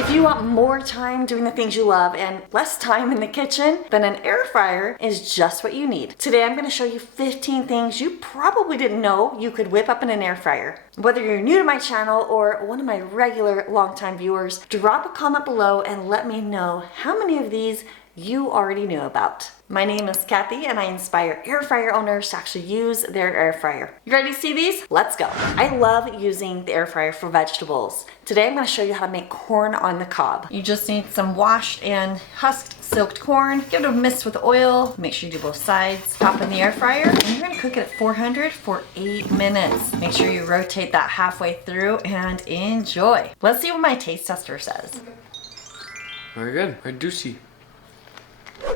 If you want more time doing the things you love and less time in the kitchen, then an air fryer is just what you need. Today I'm going to show you 15 things you probably didn't know you could whip up in an air fryer. Whether you're new to my channel or one of my regular longtime viewers, drop a comment below and let me know how many of these you already knew about. My name is Cathy and I inspire air fryer owners to actually use their air fryer. You ready to see these? Let's go. I love using the air fryer for vegetables. Today I'm going to show you how to make corn on the cob. You just need some washed and husked soaked corn. Give it a mist with oil. Make sure you do both sides. Pop in the air fryer and you're going to cook it at 400 for 8 minutes. Make sure you rotate that halfway through and enjoy. Let's see what my taste tester says. Very good. Very juicy.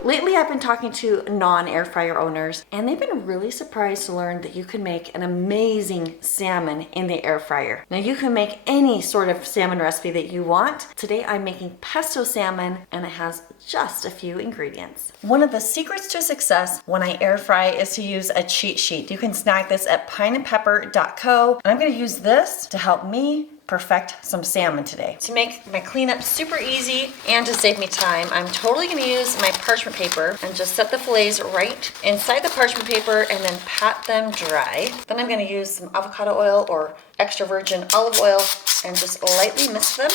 Lately, I've been talking to non-air fryer owners, and they've been really surprised to learn that you can make an amazing salmon in the air fryer. Now, you can make any sort of salmon recipe that you want. Today, I'm making pesto salmon, and it has just a few ingredients. One of the secrets to success when I air fry is to use a cheat sheet. You can snag this at pineandpepper.co, and I'm going to use this to help me perfect some salmon today. To make my cleanup super easy and to save me time, I'm totally going to use my parchment paper and just set the fillets right inside the parchment paper and then pat them dry. Then I'm going to use some avocado oil or extra virgin olive oil and just lightly mist them.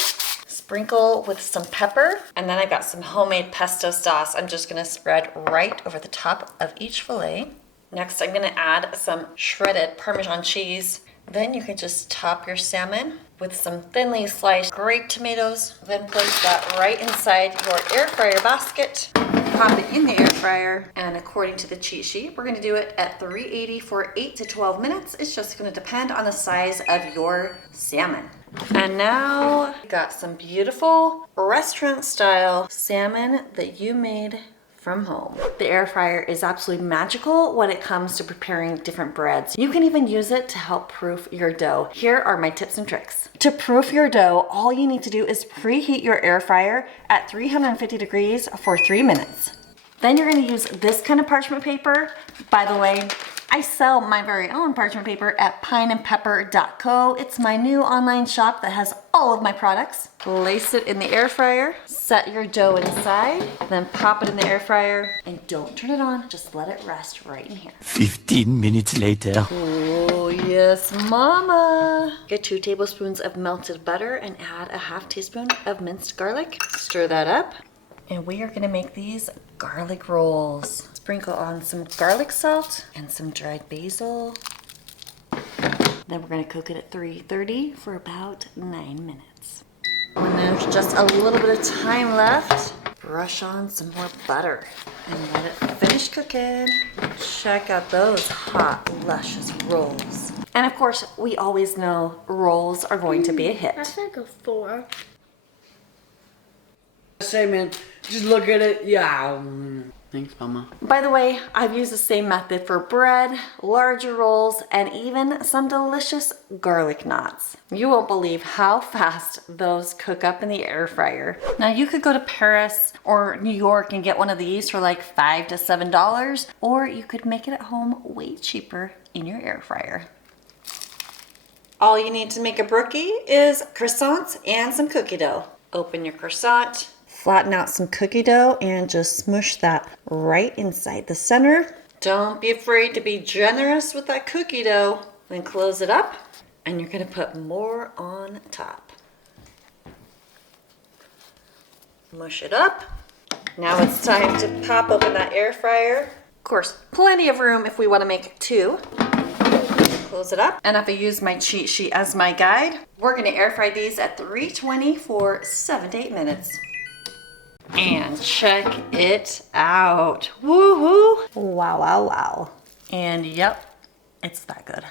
Sprinkle with some pepper, and then I've got some homemade pesto sauce I'm just going to spread right over the top of each fillet. Next, I'm going to add some shredded Parmesan cheese. Then you can just top your salmon with some thinly sliced grape tomatoes. Then place that right inside your air fryer basket. Pop it in the air fryer, and according to the cheat sheet, we're going to do it at 380 for 8 to 12 minutes. It's just going to depend on the size of your salmon. And now, got some beautiful restaurant-style salmon that you made from home. The air fryer is absolutely magical when it comes to preparing different breads. You can even use it to help proof your dough. Here are my tips and tricks. To proof your dough, all you need to do is preheat your air fryer at 350 degrees for 3 minutes. Then you're going to use this kind of parchment paper. By the way, I sell my very own parchment paper at pineandpepper.co. It's my new online shop that has all of my products. Place it in the air fryer, set your dough inside, then pop it in the air fryer, and don't turn it on, just let it rest right in here. 15 minutes later. Oh yes, mama. Get 2 tablespoons of melted butter and add a half teaspoon of minced garlic. Stir that up. And we are gonna make these garlic rolls. Sprinkle on some garlic salt and some dried basil. Then we're gonna cook it at 330 for about 9 minutes. When there's just a little bit of time left, brush on some more butter and let it finish cooking. Check out those hot, luscious rolls. And of course, we always know rolls are going to be a hit. That's like a 4. Say, man, just look at it. Yeah. Thanks, Mama. By the way, I've used the same method for bread, larger rolls, and even some delicious garlic knots. You won't believe how fast those cook up in the air fryer. Now you could go to Paris or New York and get one of these for like $5 to $7, or you could make it at home way cheaper in your air fryer. All you need to make a brookie is croissants and some cookie dough. Open your croissant. Flatten out some cookie dough and just smush that right inside the center. Don't be afraid to be generous with that cookie dough. Then close it up and you're gonna put more on top. Mush it up. Now it's time to pop open that air fryer. Of course, plenty of room if we wanna make 2. Close it up. And if I use my cheat sheet as my guide, we're gonna air fry these at 320 for 7 to 8 minutes. And check it out. Woohoo! Wow, wow, wow. And yep, it's that good.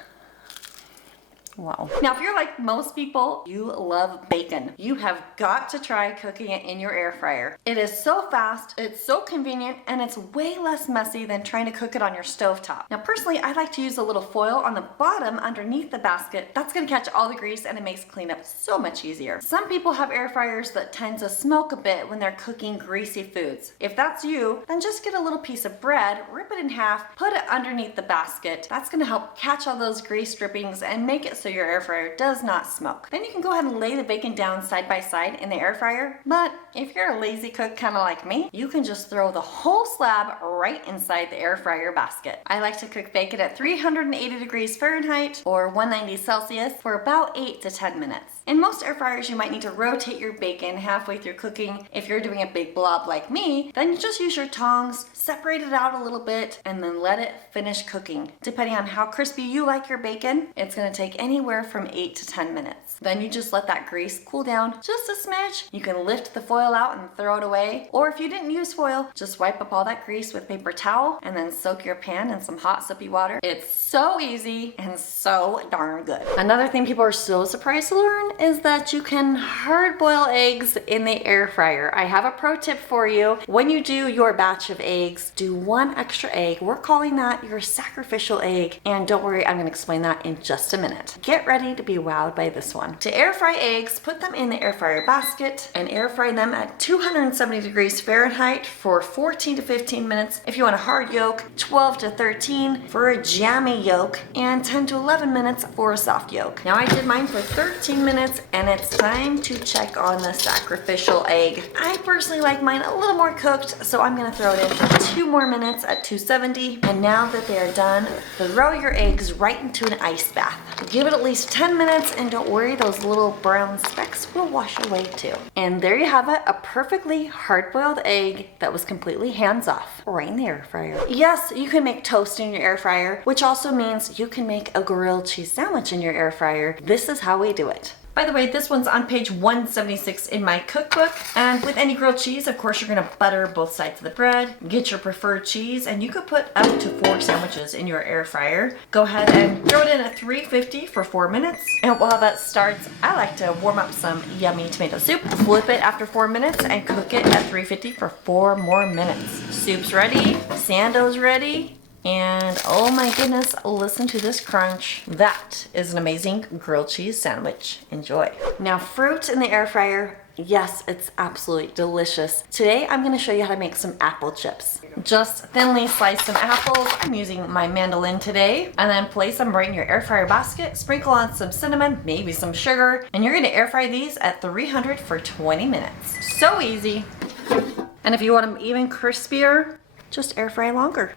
Wow. Now, if you're like most people, you love bacon. You have got to try cooking it in your air fryer. It is so fast, it's so convenient, and it's way less messy than trying to cook it on your stovetop. Now, personally, I like to use a little foil on the bottom underneath the basket. That's gonna catch all the grease and it makes cleanup so much easier. Some people have air fryers that tend to smoke a bit when they're cooking greasy foods. If that's you, then just get a little piece of bread, rip it in half, put it underneath the basket. That's gonna help catch all those grease drippings and make it so so your air fryer does not smoke. Then you can go ahead and lay the bacon down side by side in the air fryer. But if you're a lazy cook kind of like me, you can just throw the whole slab right inside the air fryer basket. I like to cook bacon at 380 degrees Fahrenheit or 190 Celsius for about 8 to 10 minutes. In most air fryers, you might need to rotate your bacon halfway through cooking. If you're doing a big blob like me, then you just use your tongs, separate it out a little bit, and then let it finish cooking. Depending on how crispy you like your bacon, it's gonna take anywhere from 8 to 10 minutes. Then you just let that grease cool down just a smidge. You can lift the foil out and throw it away. Or if you didn't use foil, just wipe up all that grease with paper towel and then soak your pan in some hot soapy water. It's so easy and so darn good. Another thing people are so surprised to learn is that you can hard boil eggs in the air fryer. I have a pro tip for you. When you do your batch of eggs, do 1 extra egg. We're calling that your sacrificial egg. And don't worry, I'm gonna explain that in just a minute. Get ready to be wowed by this one. To air fry eggs, put them in the air fryer basket and air fry them at 270 degrees Fahrenheit for 14 to 15 minutes. If you want a hard yolk, 12 to 13 for a jammy yolk, and 10 to 11 minutes for a soft yolk. Now I did mine for 13 minutes and it's time to check on the sacrificial egg. I personally like mine a little more cooked, so I'm gonna throw it in for 2 more minutes at 270. And now that they are done, throw your eggs right into an ice bath. Give it at least 10 minutes and don't worry, those little brown specks will wash away too. And there you have it, a perfectly hard-boiled egg that was completely hands-off right in the air fryer. Yes, you can make toast in your air fryer, which also means you can make a grilled cheese sandwich in your air fryer. This is how we do it. By the way, this one's on page 176 in my cookbook. And with any grilled cheese, of course, you're gonna butter both sides of the bread, get your preferred cheese, and you could put up to 4 sandwiches in your air fryer. Go ahead and throw it in at 350 for 4 minutes. And while that starts, I like to warm up some yummy tomato soup, flip it after 4 minutes, and cook it at 350 for 4 more minutes. Soup's ready, sando's ready. And oh my goodness, listen to this crunch. That is an amazing grilled cheese sandwich. Enjoy. Now, fruit in the air fryer. Yes, it's absolutely delicious. Today, I'm gonna show you how to make some apple chips. Just thinly slice some apples. I'm using my mandolin today. And then place them right in your air fryer basket. Sprinkle on some cinnamon, maybe some sugar. And you're gonna air fry these at 300 for 20 minutes. So easy. And if you want them even crispier, just air fry longer.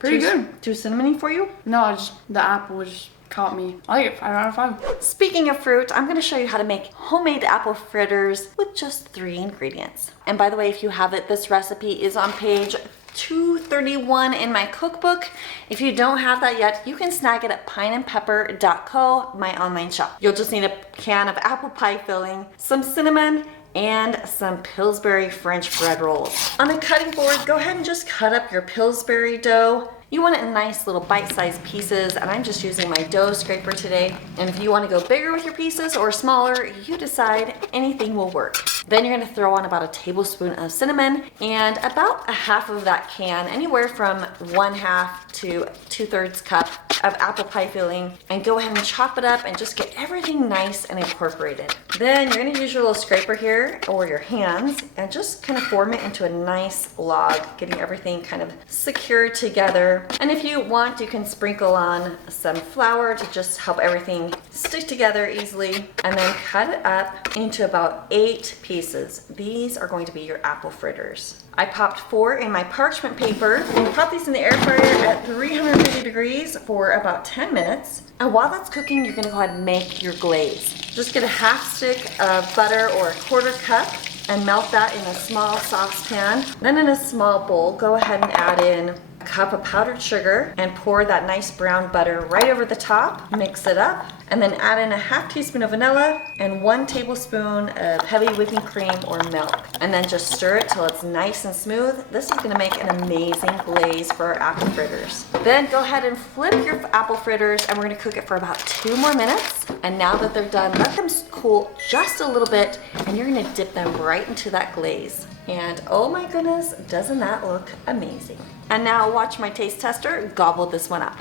Pretty good. Too cinnamony for you? No, just the apple just caught me. I like it. 5 out of 5. Speaking of fruit, I'm going to show you how to make homemade apple fritters with just 3 ingredients. And by the way, if you have it, this recipe is on page 231 in my cookbook. If you don't have that yet, you can snag it at pineandpepper.co, my online shop. You'll just need a can of apple pie filling, some cinnamon, and some Pillsbury French bread rolls. On a cutting board, go ahead and just cut up your Pillsbury dough. You want it in nice little bite-sized pieces, and I'm just using my dough scraper today. And if you want to go bigger with your pieces or smaller, you decide. Anything will work. Then you're going to throw on about a tablespoon of cinnamon and about a half of that can, anywhere from 1/2 to 2/3 cup of apple pie filling, and go ahead and chop it up and just get everything nice and incorporated. Then you're going to use your little scraper here or your hands and just kind of form it into a nice log, getting everything kind of secured together. And if you want, you can sprinkle on some flour to just help everything stick together easily, and then cut it up into about 8 pieces. These are going to be your apple fritters. I popped 4 in my parchment paper and pop these in the air fryer at 350 degrees for about 10 minutes. And while that's cooking, you're gonna go ahead and make your glaze. Just get a 1/2 stick of butter or a 1/4 cup and melt that in a small saucepan. Then in a small bowl, go ahead and add in a cup of powdered sugar and pour that nice brown butter right over the top. Mix it up and then add in a 1/2 teaspoon of vanilla and 1 tablespoon of heavy whipping cream or milk. And then just stir it till it's nice and smooth. This is gonna make an amazing glaze for our apple fritters. Then go ahead and flip your apple fritters and we're gonna cook it for about 2 more minutes. And now that they're done, let them cool just a little bit and you're gonna dip them right into that glaze. And oh my goodness, doesn't that look amazing? And now watch my taste tester gobble this one up.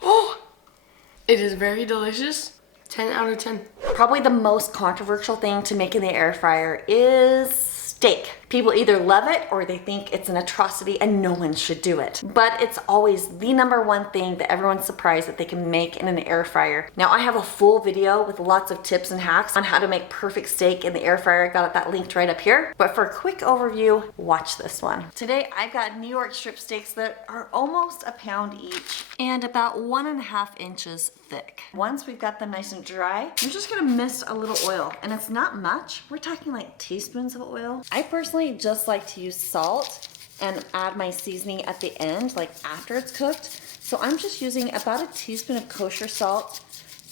Oh, it is very delicious. 10 out of 10. Probably the most controversial thing to make in the air fryer is steak. People either love it or they think it's an atrocity and no one should do it. But it's always the number one thing that everyone's surprised that they can make in an air fryer. Now I have a full video with lots of tips and hacks on how to make perfect steak in the air fryer. I got that linked right up here. But for a quick overview, watch this one. Today I've got New York strip steaks that are almost a pound each and about 1.5 inches thick. Once we've got them nice and dry, I'm just gonna mist a little oil, and it's not much. We're talking like teaspoons of oil. I personally just like to use salt and add my seasoning at the end, like after it's cooked. So I'm just using about a teaspoon of kosher salt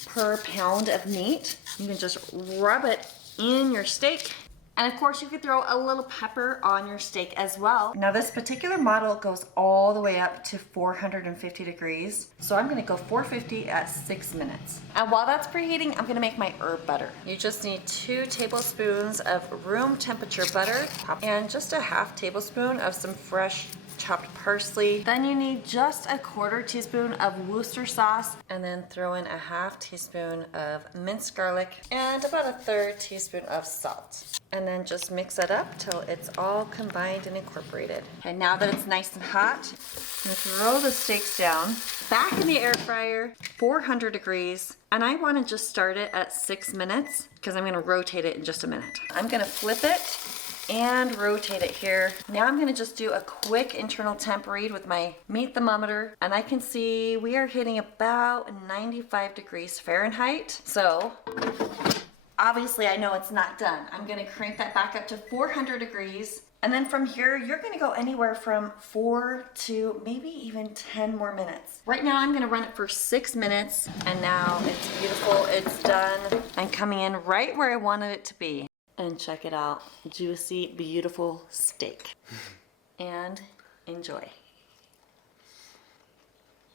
per pound of meat. You can just rub it in your steak. And of course you could throw a little pepper on your steak as well. Now this particular model goes all the way up to 450 degrees. So I'm gonna go 450 at 6 minutes. And while that's preheating, I'm gonna make my herb butter. You just need 2 tablespoons of room temperature butter and just a half tablespoon of some fresh chopped parsley. Then you need just a 1/4 teaspoon of Worcester sauce, and then throw in a half teaspoon of minced garlic and about a 1/3 teaspoon of salt. And then just mix it up till it's all combined and incorporated. And now that it's nice and hot, I'm gonna throw the steaks down, back in the air fryer, 400 degrees. And I wanna just start it at 6 minutes because I'm gonna rotate it in just a minute. I'm gonna flip it and rotate it here. Now I'm gonna just do a quick internal temp read with my meat thermometer, and I can see we are hitting about 95 degrees Fahrenheit. So obviously I know it's not done. I'm gonna crank that back up to 400 degrees. And then from here, you're gonna go anywhere from 4 to maybe even 10 more minutes. Right now, I'm gonna run it for 6 minutes, and now it's beautiful, it's done. I'm coming in right where I wanted it to be. And check it out, juicy, beautiful steak. And enjoy.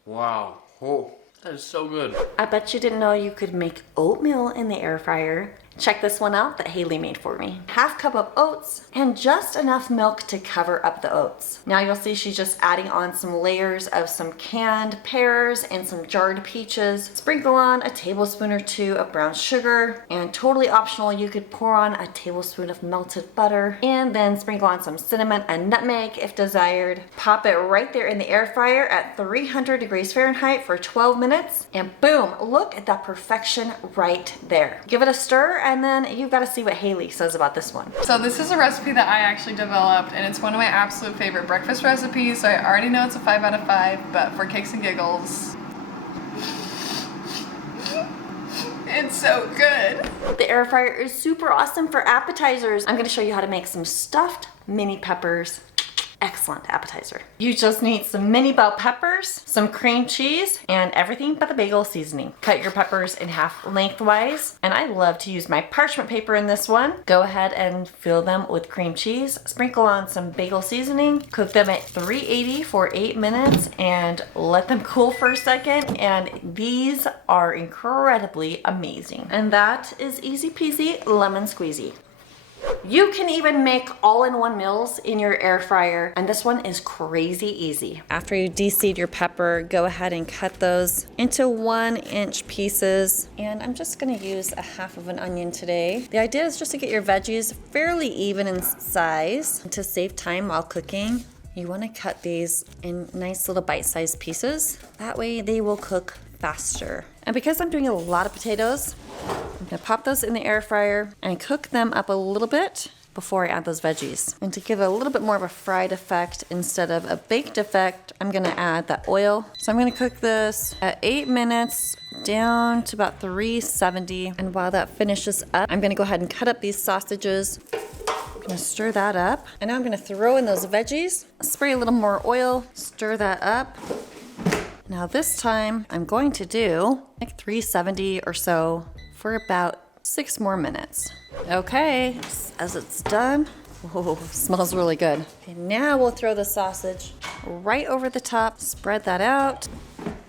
Wow. Oh, that is so good. I bet you didn't know you could make oatmeal in the air fryer. Check this one out that Haley made for me. 1/2 cup of oats and just enough milk to cover up the oats. Now you'll see she's just adding on some layers of some canned pears and some jarred peaches. Sprinkle on a tablespoon or 2 of brown sugar, and totally optional, you could pour on a tablespoon of melted butter and then sprinkle on some cinnamon and nutmeg if desired. Pop it right there in the air fryer at 300 degrees Fahrenheit for 12 minutes, and boom, look at that perfection right there. Give it a stir, and then you've got to see what Haley says about this one. So this is a recipe that I actually developed, and it's one of my absolute favorite breakfast recipes, so I already know it's a 5 out of 5, but for kicks and giggles, it's so good. The air fryer is super awesome for appetizers. I'm gonna show you how to make some stuffed mini peppers. Excellent appetizer. You just need some mini bell peppers, some cream cheese, and everything but the bagel seasoning. Cut your peppers in half lengthwise, and I love to use my parchment paper in this one. Go ahead and fill them with cream cheese, sprinkle on some bagel seasoning, cook them at 380 for 8 minutes, and let them cool for a second, and these are incredibly amazing. And that is easy peasy lemon squeezy. You can even make all-in-one meals in your air fryer, and this one is crazy easy. After you de-seed your pepper, go ahead and cut those into 1-inch pieces. And I'm just gonna use a half of an onion today. The idea is just to get your veggies fairly even in size. To save time while cooking, you wanna cut these in nice little bite-sized pieces. That way they will cook faster. And because I'm doing a lot of potatoes, I'm gonna pop those in the air fryer and cook them up a little bit before I add those veggies. And to give it a little bit more of a fried effect instead of a baked effect, I'm gonna add that oil. So I'm gonna cook this at 8 minutes down to about 370. And while that finishes up, I'm gonna go ahead and cut up these sausages. I'm gonna stir that up. And now I'm gonna throw in those veggies, spray a little more oil, stir that up. Now this time, I'm going to do like 370 or so for about 6 more minutes. Okay, as it's done, oh, smells really good. Okay, now we'll throw the sausage right over the top, spread that out.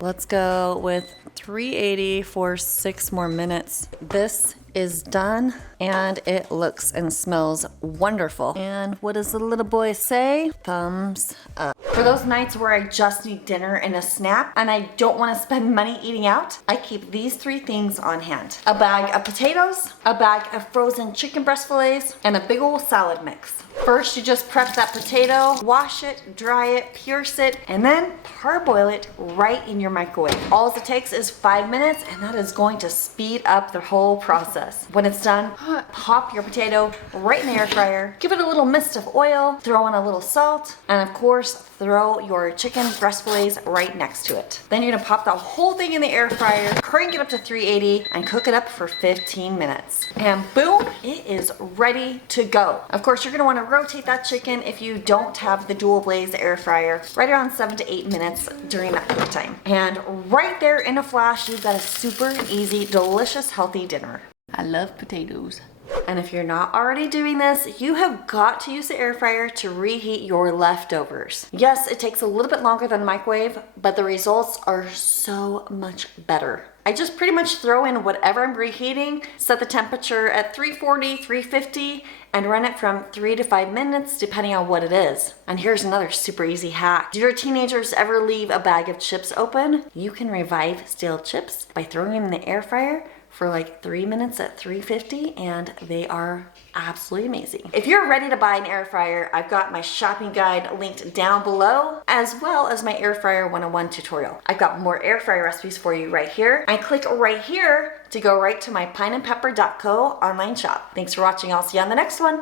Let's go with 380 for 6 more minutes. This is done and it looks and smells wonderful. And what does the little boy say? Thumbs up. For those nights where I just need dinner and a snack and I don't want to spend money eating out, I keep these 3 things on hand. A bag of potatoes, a bag of frozen chicken breast fillets, and a big old salad mix. First, you just prep that potato, wash it, dry it, pierce it, and then parboil it right in your microwave. All it takes is 5 minutes, and that is going to speed up the whole process. When it's done, pop your potato right in the air fryer, give it a little mist of oil, throw in a little salt, and of course, throw your chicken breast fillets right next to it. Then you're gonna pop the whole thing in the air fryer, crank it up to 380, and cook it up for 15 minutes. And boom, it is ready to go. Of course, you're gonna wanna rotate that chicken if you don't have the dual blaze air fryer right around 7 to 8 minutes during that cook time. And right there in a flash, you've got a super easy, delicious, healthy dinner. I love potatoes. And if you're not already doing this, you have got to use the air fryer to reheat your leftovers. Yes, it takes a little bit longer than microwave, but the results are so much better. I just pretty much throw in whatever I'm reheating, set the temperature at 340, 350, and run it from 3 to 5 minutes depending on what it is. And here's another super easy hack. Do your teenagers ever leave a bag of chips open? You can revive stale chips by throwing them in the air fryer for like 3 minutes at 350, and they are absolutely amazing. If you're ready to buy an air fryer, I've got my shopping guide linked down below, as well as my air fryer 101 tutorial. I've got more air fryer recipes for you right here. And click right here to go right to my pineandpepper.co online shop. Thanks for watching. I'll see you on the next one.